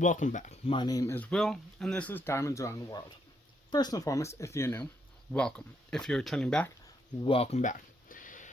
Welcome back. My name is Will, and this is Diamonds Around the World. First and foremost, if you're new, welcome. If you're returning back, welcome back.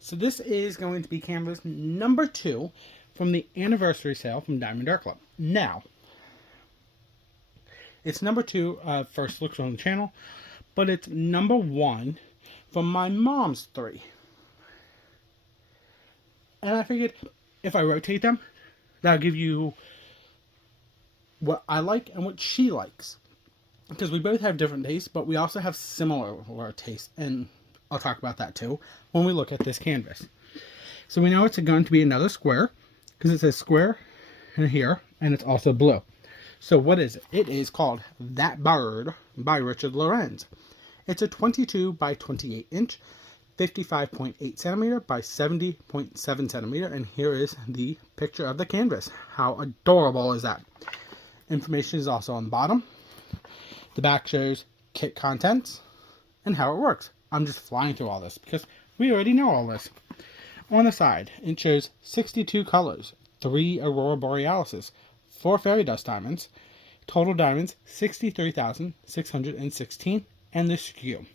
So this is going to be canvas number 2 from the anniversary sale from Diamond Art Club. Now, it's number 2 first looks on the channel, but it's number 1 from my mom's 3. And I figured if I rotate them, that'll give you what I like and what she likes. Because we both have different tastes, but we also have similar tastes. And I'll talk about that too when we look at this canvas. So we know it's going to be another square, because it says square in here, and it's also blue. So what is it? It is called That Bird by Richard Lorenz. It's a 22 by 28 inch, 55.8 centimeter by 70.7 centimeter. And here is the picture of the canvas. How adorable is that? Information is also on the bottom. The back shows kit contents and how it works. I'm just flying through all this because we already know all this. On the side, it shows 62 colors, 3 Aurora Borealises, 4 fairy dust diamonds, total diamonds 63,616, and the skew.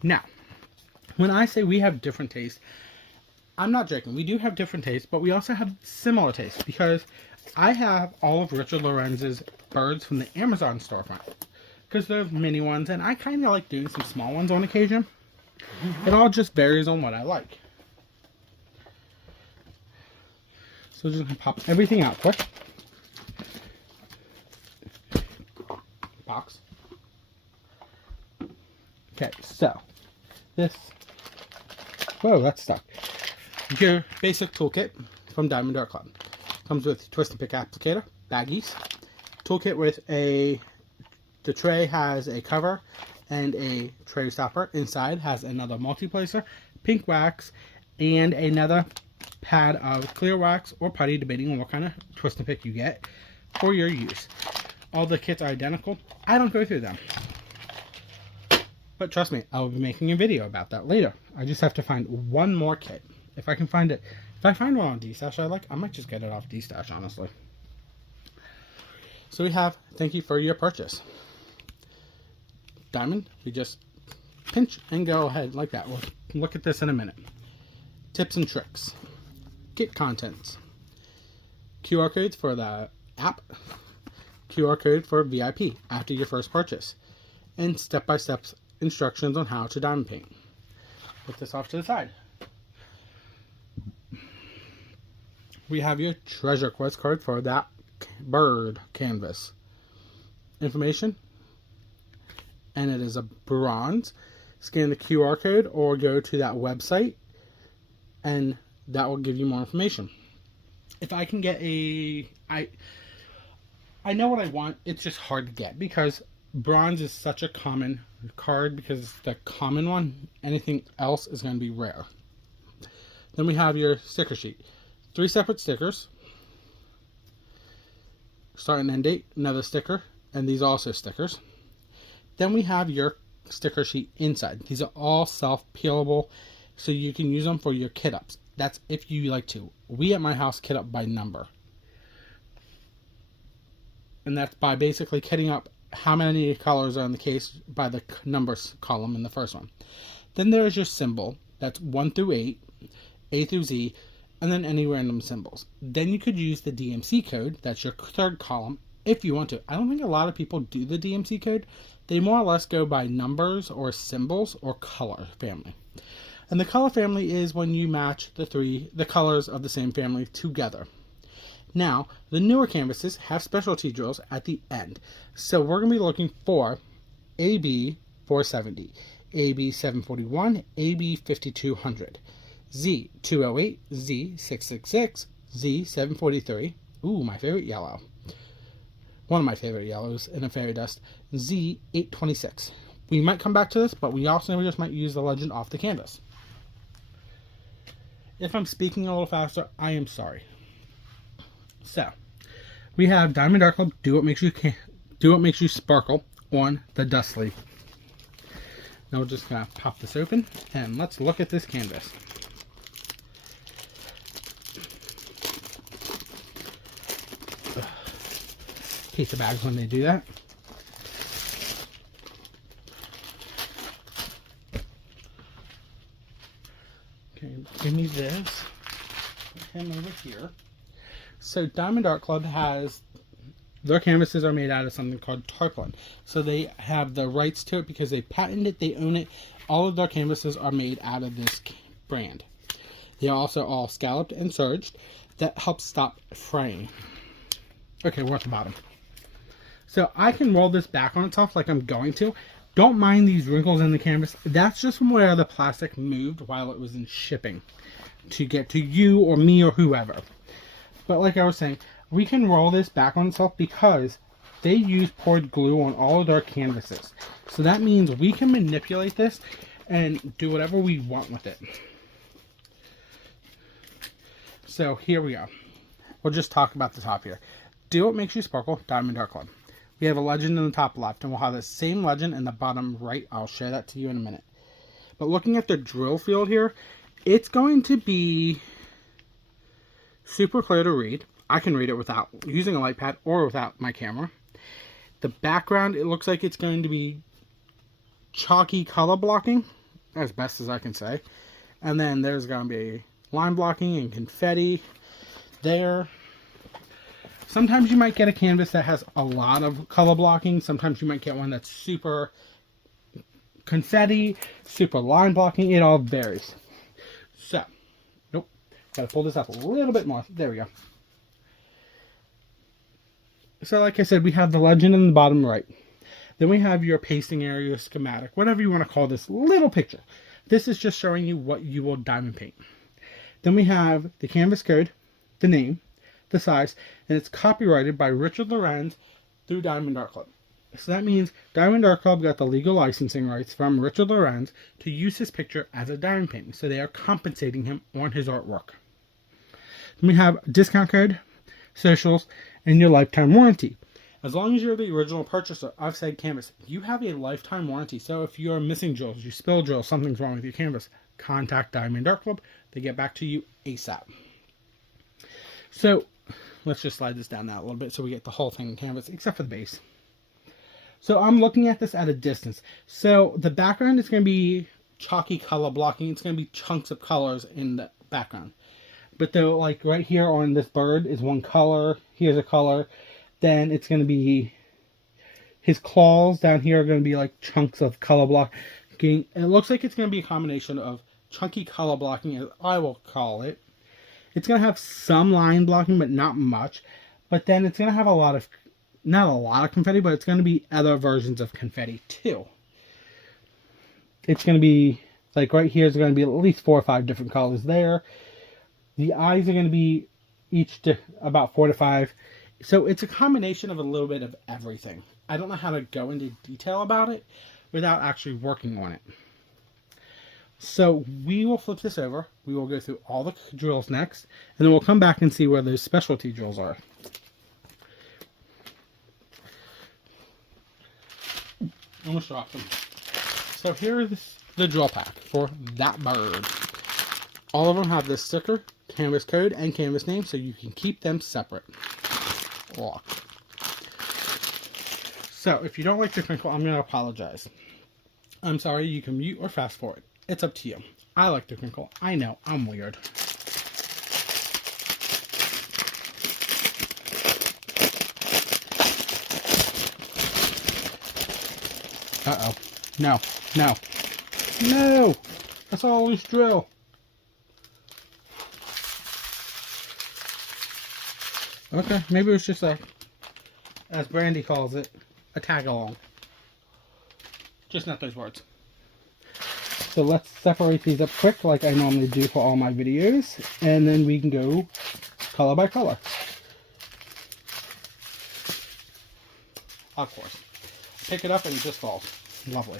Now, when I say we have different tastes, I'm not joking. We do have different tastes, but we also have similar tastes because I have all of Richard Lorenz's birds from the Amazon storefront because they're mini ones, and I kind of like doing some small ones on occasion. It all just varies on what I like. So just gonna pop everything out quick. Box. Okay, so this. Whoa, that's stuck. Your basic toolkit from Diamond Art Club. Comes with twist and pick applicator, baggies, toolkit with the tray has a cover and a tray stopper. Inside has another multi-placer, pink wax, and another pad of clear wax or putty, depending on what kind of twist and pick you get for your use. All the kits are identical. I don't go through them. But trust me, I will be making a video about that later. I just have to find one more kit. If I can find it. If I find one on D-Stash I like, I might just get it off D-Stash, honestly. So we have, thank you for your purchase. Diamond, we just pinch and go ahead like that. We'll look at this in a minute. Tips and tricks. Kit contents. QR codes for the app. QR code for VIP after your first purchase. And step-by-step instructions on how to diamond paint. Put this off to the side. We have your treasure quest card for that bird canvas. Information. And it is a bronze. Scan the QR code or go to that website and that will give you more information. If I can get I know what I want. It's just hard to get because bronze is such a common card because it's the common one. Anything else is going to be rare. Then we have your sticker sheet. 3 separate stickers. Start and end date, another sticker, and these are also stickers. Then we have your sticker sheet inside. These are all self-peelable, so you can use them for your kit ups. That's if you like to. We at my house kit up by number. And that's by basically kitting up how many colors are in the case by the numbers column in the first one. Then there's your symbol. That's 1 through 8, A through Z, and then any random symbols. Then you could use the DMC code. That's your third column if you want to. I don't think a lot of people do the DMC code. They more or less go by numbers or symbols or color family. And the color family is when you match the colors of the same family together. Now, the newer canvases have specialty drills at the end. So we're going to be looking for AB 470, AB 741, AB 5200. Z208, Z666, Z743, ooh, my favorite yellow. One of my favorite yellows in a fairy dust, Z826. We might come back to this, but we also just might use the legend off the canvas. If I'm speaking a little faster, I am sorry. So, we have Diamond Art Club, do what makes you sparkle on the dust sleeve. Now we're just going to pop this open, and let's look at this canvas. piece of bags when they do that. Okay, give me this. Put him over here. So Diamond Art Club has, their canvases are made out of something called tarpaulin. So they have the rights to it because they patented it, they own it. All of their canvases are made out of this brand. They are also all scalloped and serged. That helps stop fraying. Okay, we're at the bottom. So I can roll this back on itself like I'm going to. Don't mind these wrinkles in the canvas. That's just from where the plastic moved while it was in shipping to get to you or me or whoever. But like I was saying, we can roll this back on itself because they use poured glue on all of their canvases. So that means we can manipulate this and do whatever we want with it. So here we go. We'll just talk about the top here. Do what makes you sparkle, Diamond Art Club. We have a legend in the top left, and we'll have the same legend in the bottom right. I'll share that to you in a minute. But looking at the drill field here, it's going to be super clear to read. I can read it without using a light pad or without my camera. The background, it looks like it's going to be chalky color blocking, as best as I can say. And then there's going to be line blocking and confetti there. Sometimes you might get a canvas that has a lot of color blocking. Sometimes you might get one that's super confetti, super line blocking. It all varies. So, nope. Gotta pull this up a little bit more. There we go. So like I said, we have the legend in the bottom right. Then we have your pasting area schematic, whatever you want to call this little picture. This is just showing you what you will diamond paint. Then we have the canvas code, the name, the size, and it's copyrighted by Richard Lorenz through Diamond Art Club. So that means Diamond Art Club got the legal licensing rights from Richard Lorenz to use his picture as a diamond painting. So they are compensating him on his artwork. Then we have discount code, socials, and your lifetime warranty. As long as you're the original purchaser of said canvas, you have a lifetime warranty. So if you're missing drills, you spill drills, something's wrong with your canvas, contact Diamond Art Club. They get back to you ASAP. So let's just slide this down now a little bit so we get the whole thing in canvas, except for the base. So I'm looking at this at a distance. So the background is going to be chalky color blocking. It's going to be chunks of colors in the background. But though, like right here on this bird is one color. Here's a color. Then it's going to be his claws down here are going to be like chunks of color blocking. It looks like it's going to be a combination of chunky color blocking, as I will call it. It's going to have some line blocking, but not much. But then it's going to have a lot of, not a lot of confetti, but it's going to be other versions of confetti too. It's going to be, like right here is going to be at least 4 or 5 different colors there. The eyes are going to be each about 4 to 5. So it's a combination of a little bit of everything. I don't know how to go into detail about it without actually working on it. So we will flip this over. We will go through all the drills next. And then we'll come back and see where those specialty drills are. Almost dropped them. So here is the drill pack for that bird. All of them have this sticker, canvas code, and canvas name, so you can keep them separate. Lock. So if you don't like the crinkle, I'm going to apologize. I'm sorry, you can mute or fast forward. It's up to you. I like the crinkle. I know, I'm weird. Uh-oh. No. No. No! That's all loose drill. Okay, maybe it was just a, as Brandy calls it, a tag-along. Just not those words. So let's separate these up quick like I normally do for all my videos. And then we can go color by color. Of course. Pick it up and it just falls. Lovely.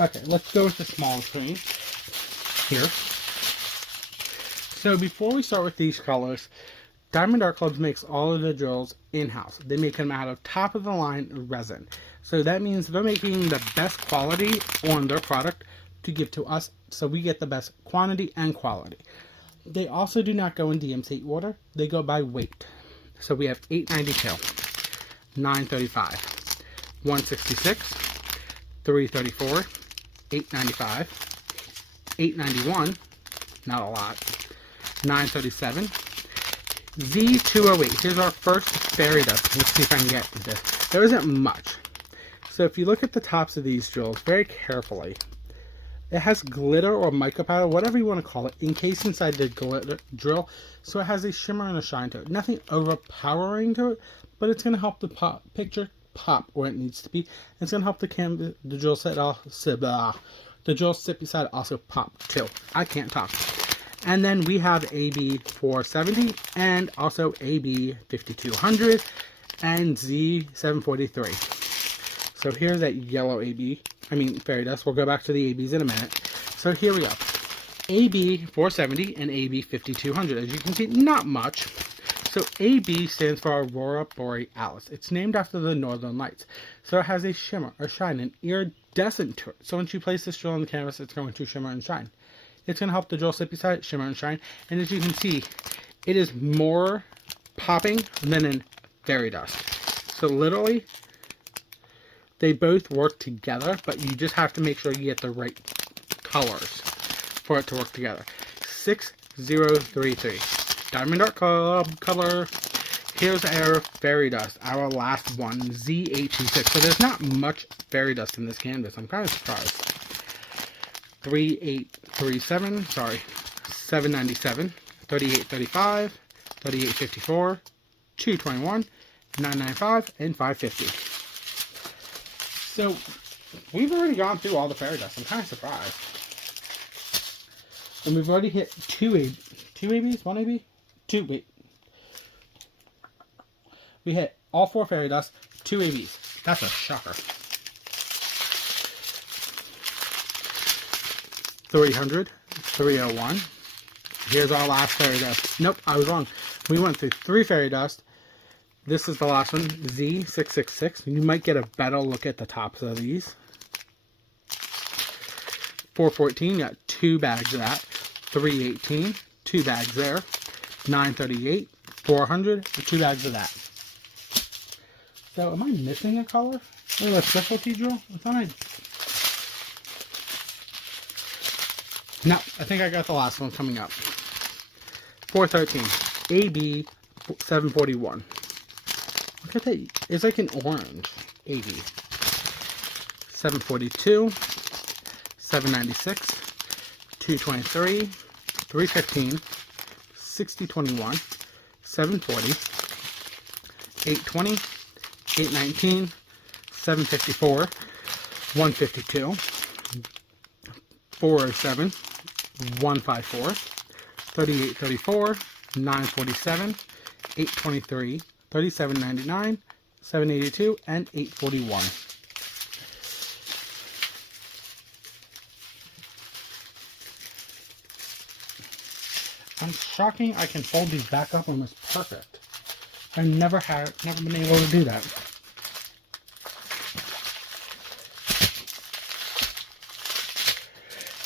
Okay, let's go with the small screen here. So before we start with these colors, Diamond Art Club makes all of the drills in-house. They make them out of top-of-the-line resin. So that means they're making the best quality on their product to give to us, so we get the best quantity and quality. They also do not go in DMC order. They go by weight. So we have 892, 935, 166, 334, 895, 891, not a lot, 937, Z208. Here's our first fairy dust. Let's see if I can get this. There isn't much. So if you look at the tops of these drills very carefully, it has glitter or mica powder, whatever you want to call it, encased inside the glitter drill. So it has a shimmer and a shine to it. Nothing overpowering to it, but it's going to help the picture pop where it needs to be. It's going to help the drill set the drill sit beside it also pop too. I can't talk. And then we have AB 470 and also AB 5200 and Z 743. So here's that yellow fairy dust. We'll go back to the ABs in a minute. So here we go. AB 470 and AB 5200. As you can see, not much. So AB stands for Aurora Borealis. It's named after the Northern Lights. So it has a shimmer, a shine, an iridescent to it. So once you place this drill on the canvas, it's going to shimmer and shine. It's going to help the drill sit beside it, shimmer and shine. And as you can see, it is more popping than in fairy dust. So literally, they both work together, but you just have to make sure you get the right colors for it to work together. 6033. Diamond Art Club color. Here's our fairy dust, our last one, Z826. So there's not much fairy dust in this canvas. I'm kind of surprised. 3837, 797, 3835, 3854, 221, 995, and 550. So, we've already gone through all the fairy dust. I'm kind of surprised. And we've already hit two ABs? One AB? Wait. We hit all 4 fairy dust, 2 ABs. That's a shocker. 300, 301. Here's our last fairy dust. Nope, I was wrong. We went through 3 fairy dust. This is the last one, Z666. You might get a better look at the tops of these. 414, got 2 bags of that. 318, 2 bags there. 938, 400, 2 bags of that. So, am I missing a color? Or a specialty drill? I thought No, I think I got the last one coming up. 413, AB 741. Look at that. It's like an orange. 80. 742. 796. 223. 315. 6021. 740. 820. 819. 754. 152. 407. 154. 3834. 947. 823. 37.99, 782, and 841. I'm shocking I can fold these back up almost perfect. I've never been able to do that.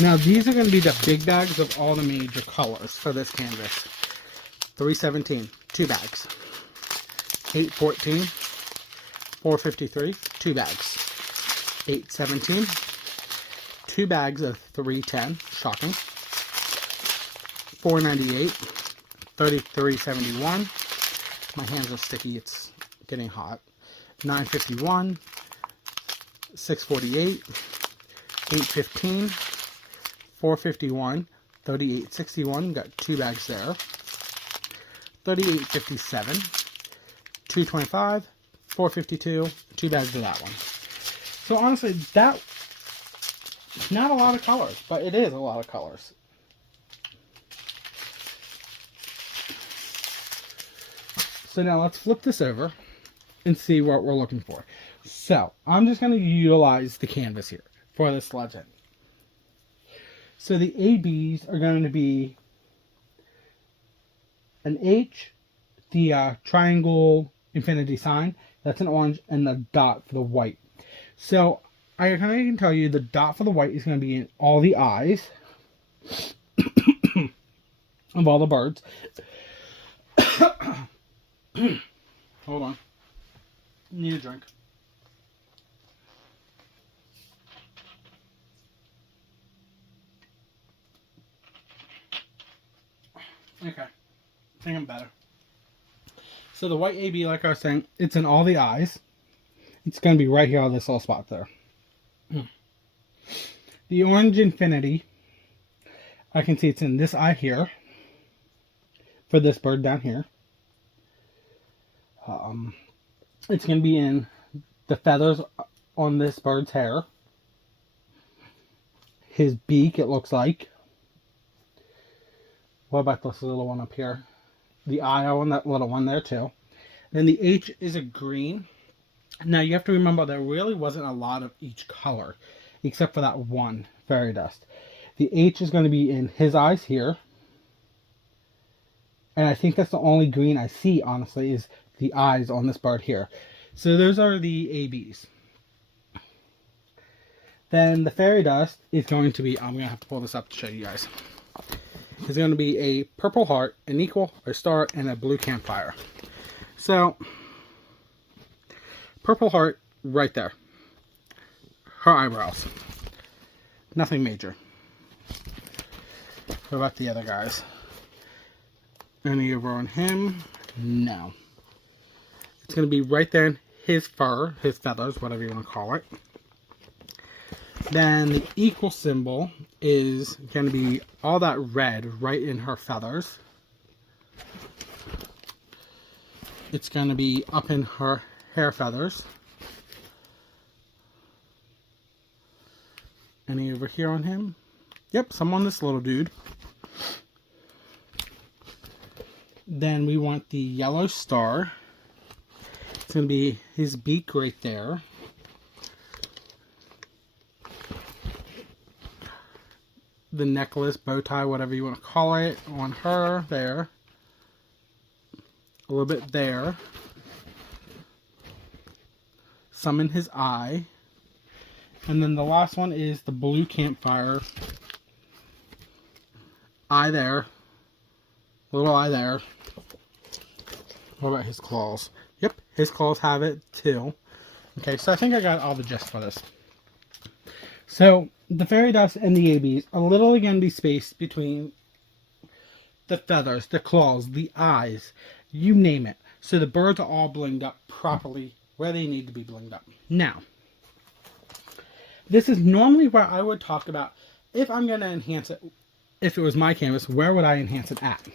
Now these are going to be the big bags of all the major colors for this canvas. 317, 2 bags. 814, 453, 2 bags. 817, 2 bags of 310, shocking. 498, 3371. My hands are sticky, it's getting hot. 951, 648, 815, 451, 3861, got 2 bags there. 3857. 225, 452, 2 bags of that one. So honestly, that's not a lot of colors, but it is a lot of colors. So now let's flip this over and see what we're looking for. So I'm just going to utilize the canvas here for this legend. So the ABs are going to be an H, the triangle infinity sign, that's an orange, and the dot for the white. So I can tell you the dot for the white is going to be in all the eyes of all the birds. Hold on. Need a drink. Okay. I think I'm better. So the white AB, like I was saying, it's in all the eyes. It's going to be right here on this little spot there. The orange infinity, I can see it's in this eye here. For this bird down here. It's going to be in the feathers on this bird's hair. His beak, it looks like. What about this little one up here? The eye on that little one there too. Then the H is a green. Now you have to remember there really wasn't a lot of each color, except for that one fairy dust. The H is going to be in his eyes here. And I think that's the only green I see, honestly, is the eyes on this bird here. So those are the ABs. Then the fairy dust is going to be, I'm going to have to pull this up to show you guys. It's going to be a purple heart, an equal, a star, and a blue campfire. So, purple heart right there. Her eyebrows. Nothing major. What about the other guys? Any over on him? No. It's going to be right there in his fur, his feathers, whatever you want to call it. Then the equal symbol is going to be all that red right in her feathers. It's going to be up in her hair feathers. Any over here on him? Yep, some on this little dude. Then we want the yellow star. It's going to be his beak right there. The necklace, bow tie, whatever you want to call it, on her there. A little bit there. Some in his eye. And then the last one is the blue campfire. Eye there. Little eye there. What about his claws? Yep, his claws have it too. Okay, so I think I got all the gist for this. So, the fairy dust and the ABs are literally going to be spaced between the feathers, the claws, the eyes, you name it. So the birds are all blinged up properly where they need to be blinged up. Now, this is normally where I would talk about if I'm going to enhance it. If it was my canvas, where would I enhance it at?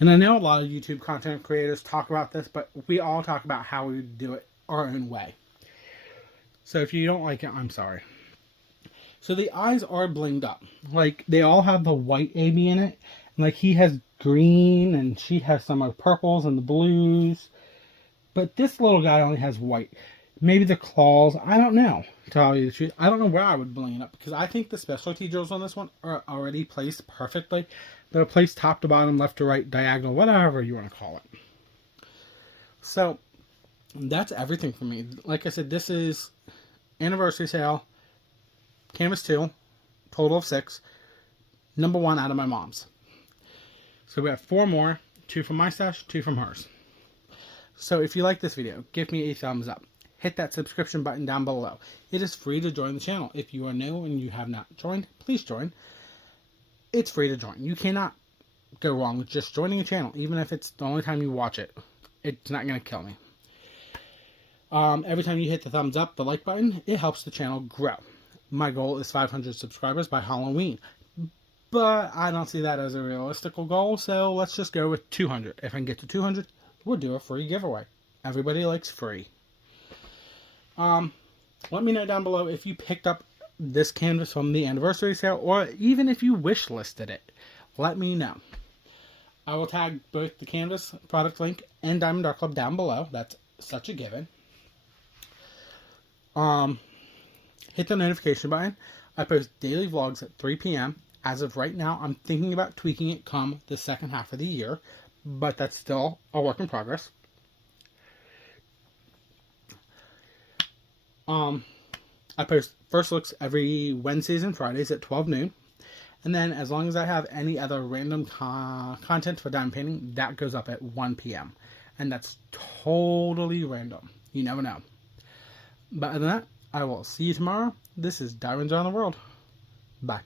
And I know a lot of YouTube content creators talk about this, but we all talk about how we do it our own way. So if you don't like it, I'm sorry. So the eyes are blinged up. Like, they all have the white AB in it. Like, he has green, and she has some of the purples and the blues. But this little guy only has white. Maybe the claws, I don't know, to tell you the truth. I don't know where I would bling it up, because I think the specialty drills on this one are already placed perfectly. They're placed top to bottom, left to right, diagonal, whatever you want to call it. So, that's everything for me. Like I said, this is anniversary sale, canvas 2, total of 6, number 1 out of my mom's. So we have 4 more, 2 from my stash, 2 from hers. So if you like this video, give me a thumbs up. Hit that subscription button down below. It is free to join the channel. If you are new and you have not joined, please join. It's free to join. You cannot go wrong with just joining a channel, even if it's the only time you watch it. It's not going to kill me. Every time you hit the thumbs up, the like button, it helps the channel grow. My goal is 500 subscribers by Halloween. But I don't see that as a realistic goal, so let's just go with 200. If I can get to 200, we'll do a free giveaway. Everybody likes free. Let me know down below if you picked up this canvas from the anniversary sale, or even if you wish listed it. Let me know. I will tag both the canvas product link and Diamond Art Club down below. That's such a given. Hit the notification button. I post daily vlogs at 3 p.m. As of right now, I'm thinking about tweaking it come the second half of the year, but that's still a work in progress. I post first looks every Wednesdays and Fridays at 12 noon. And then as long as I have any other random content for diamond painting, that goes up at 1 p.m. And that's totally random. You never know. But other than that, I will see you tomorrow. This is Diamonds Around the World. Bye.